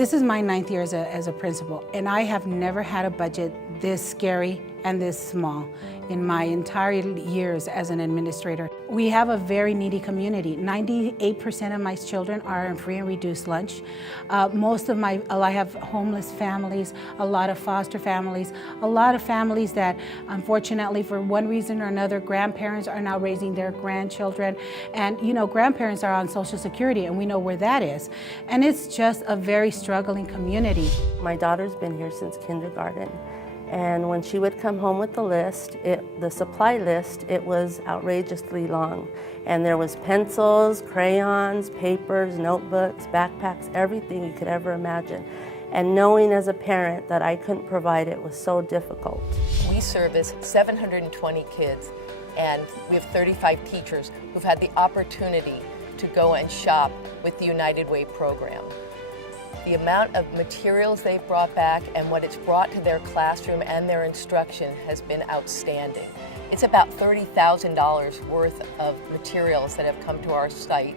This is my 9th year as a principal, and I have never had a budget this scary and this small in my entire years as an administrator. We have a very needy community. 98% of my children are in free and reduced lunch. I have homeless families, a lot of foster families, a lot of families that unfortunately for one reason or another, grandparents are now raising their grandchildren. And you know, grandparents are on Social Security and we know where that is. And it's just a very struggling community. My daughter's been here since kindergarten. And when she would come home with the list, the supply list, it was outrageously long. And there was pencils, crayons, papers, notebooks, backpacks, everything you could ever imagine. And knowing as a parent that I couldn't provide it was so difficult. We service 720 kids, and we have 35 teachers who've had the opportunity to go and shop with the United Way program. The amount of materials they've brought back and what it's brought to their classroom and their instruction has been outstanding. It's about $30,000 worth of materials that have come to our site,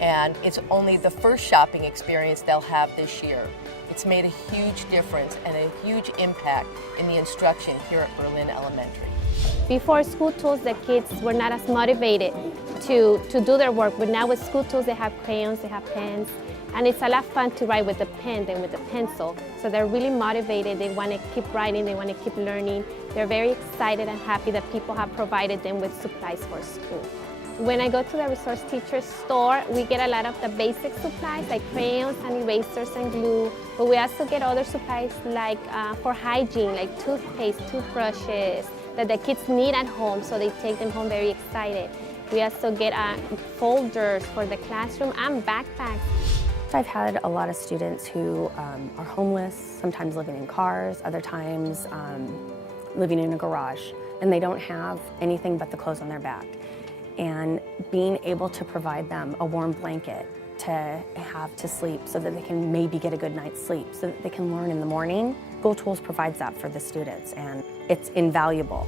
and it's only the first shopping experience they'll have this year. It's made a huge difference and a huge impact in the instruction here at Berlin Elementary. Before school tools, the kids were not as motivated to do their work, but now with school tools, they have crayons, they have pens, and it's a lot of fun to write with the pen than with the pencil. So they're really motivated, they want to keep writing, they want to keep learning. They're very excited and happy that people have provided them with supplies for school. When I go to the Resource Teachers store, we get a lot of the basic supplies like crayons and erasers and glue, but we also get other supplies like for hygiene, like toothpaste, toothbrushes, that the kids need at home, so they take them home very excited. We also get folders for the classroom and backpacks. I've had a lot of students who are homeless, sometimes living in cars, other times living in a garage, and they don't have anything but the clothes on their back. And being able to provide them a warm blanket to have to sleep so that they can maybe get a good night's sleep, so that they can learn in the morning. School Tools provides that for the students, and it's invaluable.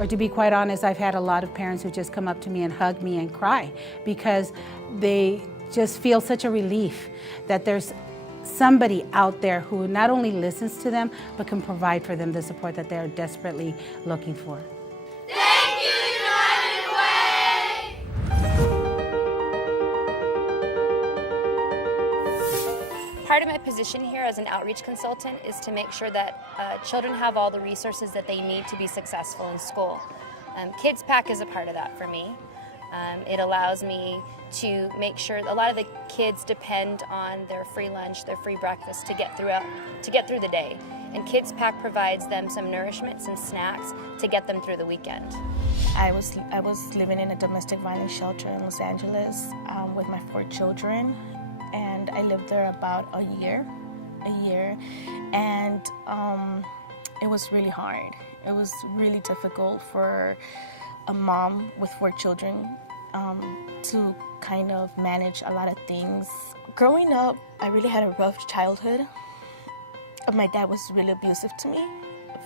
Or to be quite honest, I've had a lot of parents who just come up to me and hug me and cry because they just feel such a relief that there's somebody out there who not only listens to them, but can provide for them the support that they're desperately looking for. Thank you, United Way! Part of my position here as an outreach consultant is to make sure that children have all the resources that they need to be successful in school. Kids Pack is a part of that for me. It allows me to make sure a lot of the kids depend on their free lunch, their free breakfast to get through the day. And Kids Pack provides them some nourishment, some snacks to get them through the weekend. I was living in a domestic violence shelter in Los Angeles with my 4 children, and I lived there about a year, and it was really hard. It was really difficult for a mom with 4 children to kind of manage a lot of things. Growing up, I really had a rough childhood. My dad was really abusive to me,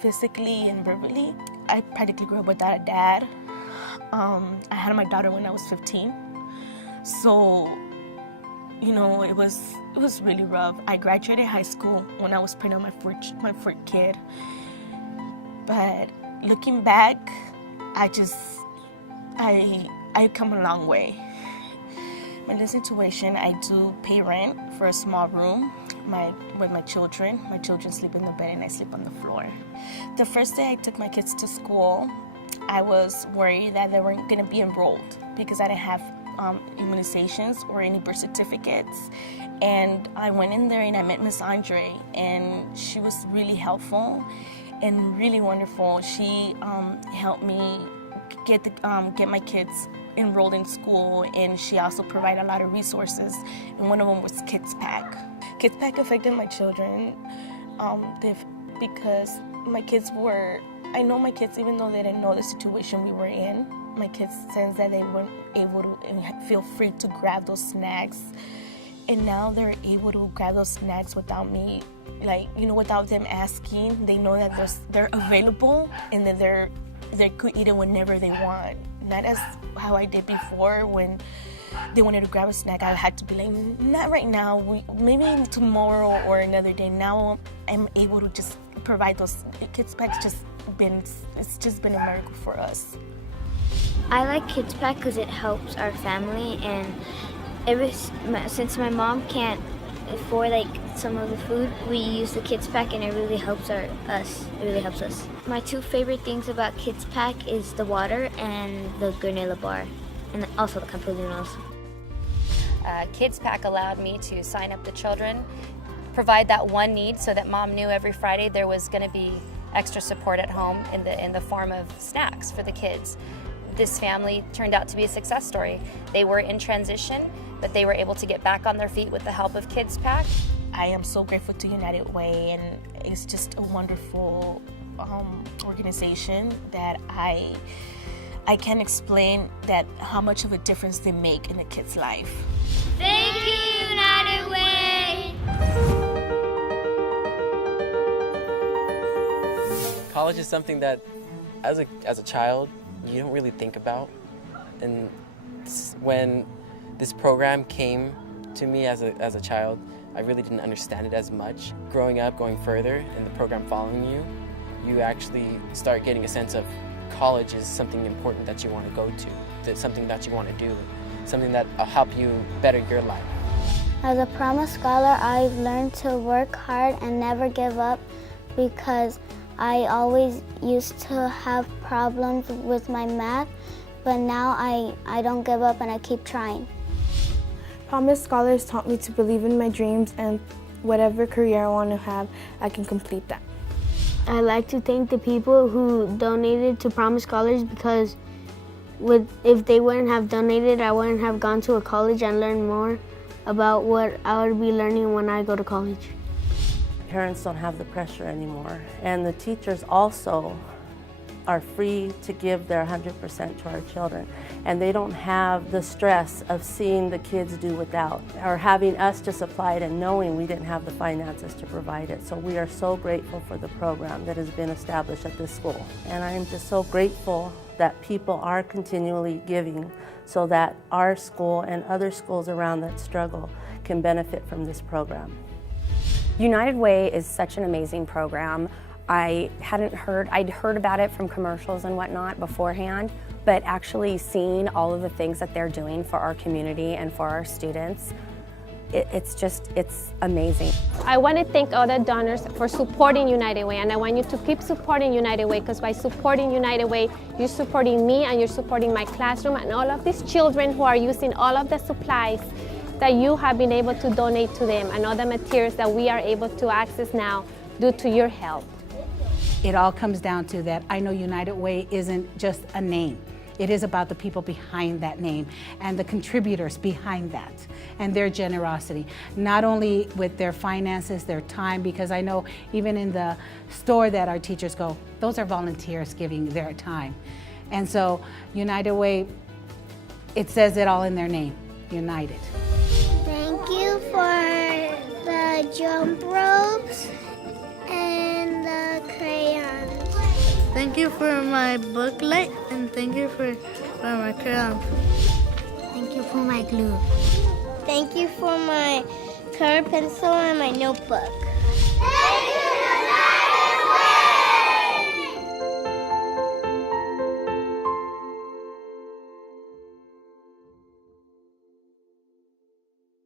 physically and verbally. I practically grew up without a dad. I had my daughter when I was 15. So, you know, it was really rough. I graduated high school when I was pregnant with my fourth kid. But looking back, I come a long way. In this situation, I do pay rent for a small room with my children. My children sleep in the bed and I sleep on the floor. The first day I took my kids to school, I was worried that they weren't going to be enrolled because I didn't have immunizations or any birth certificates. And I went in there and I met Miss Andre, and she was really helpful and really wonderful. She helped me get my kids enrolled in school, and she also provided a lot of resources, and one of them was Kids Pack. Kids Pack affected my children because my kids I know my kids, even though they didn't know the situation we were in, my kids sensed that they weren't able to and feel free to grab those snacks, and now they're able to grab those snacks without me, without them asking. They know that they're available and that they could eat it whenever they want. Not as how I did before when they wanted to grab a snack, I had to be like, not right now, maybe tomorrow or another day. Now I'm able to just provide those Kids Pack. It's just been a miracle for us. I like Kids Pack because it helps our family, and since my mom can't afford like some of the food, we use the Kids Pack, and it really helps us. It really helps us. My two favorite things about Kids Pack is the water and the granola bar, and also the Campolinos. Kids Pack allowed me to sign up the children, provide that one need so that mom knew every Friday there was going to be extra support at home in the form of snacks for the kids. This family turned out to be a success story. They were in transition, but they were able to get back on their feet with the help of Kids Pack. I am so grateful to United Way, and it's just a wonderful organization that I can't explain that how much of a difference they make in a kid's life. Thank you, United Way. College is something that, as a child, you don't really think about. And when this program came to me as a child, I really didn't understand it as much. Growing up, going further, and the program following you, you actually start getting a sense of college is something important that you want to go to, that's something that you want to do, something that will help you better your life. As a Promise Scholar, I've learned to work hard and never give up, because I always used to have problems with my math, but now I don't give up and I keep trying. Promise Scholars taught me to believe in my dreams, and whatever career I want to have, I can complete that. I like to thank the people who donated to Promise Scholars, because if they wouldn't have donated, I wouldn't have gone to a college and learned more about what I would be learning when I go to college. Parents don't have the pressure anymore, and the teachers also are free to give their 100% to our children, and they don't have the stress of seeing the kids do without, or having us just apply it and knowing we didn't have the finances to provide it. So we are so grateful for the program that has been established at this school, and I am just so grateful that people are continually giving so that our school and other schools around that struggle can benefit from this program. United Way is such an amazing program. I'd heard about it from commercials and whatnot beforehand, but actually seeing all of the things that they're doing for our community and for our students, it's amazing. I want to thank all the donors for supporting United Way, and I want you to keep supporting United Way, because by supporting United Way, you're supporting me and you're supporting my classroom and all of these children who are using all of the supplies that you have been able to donate to them, and all the materials that we are able to access now due to your help. It all comes down to that I know United Way isn't just a name. It is about the people behind that name and the contributors behind that and their generosity, not only with their finances, their time, because I know even in the store that our teachers go, those are volunteers giving their time. And so United Way, it says it all in their name, United. Thank you for the jump ropes and the crayons. Thank you for my booklet, and thank you for my crayon. Thank you for my glue. Thank you for my colored pencil and my notebook.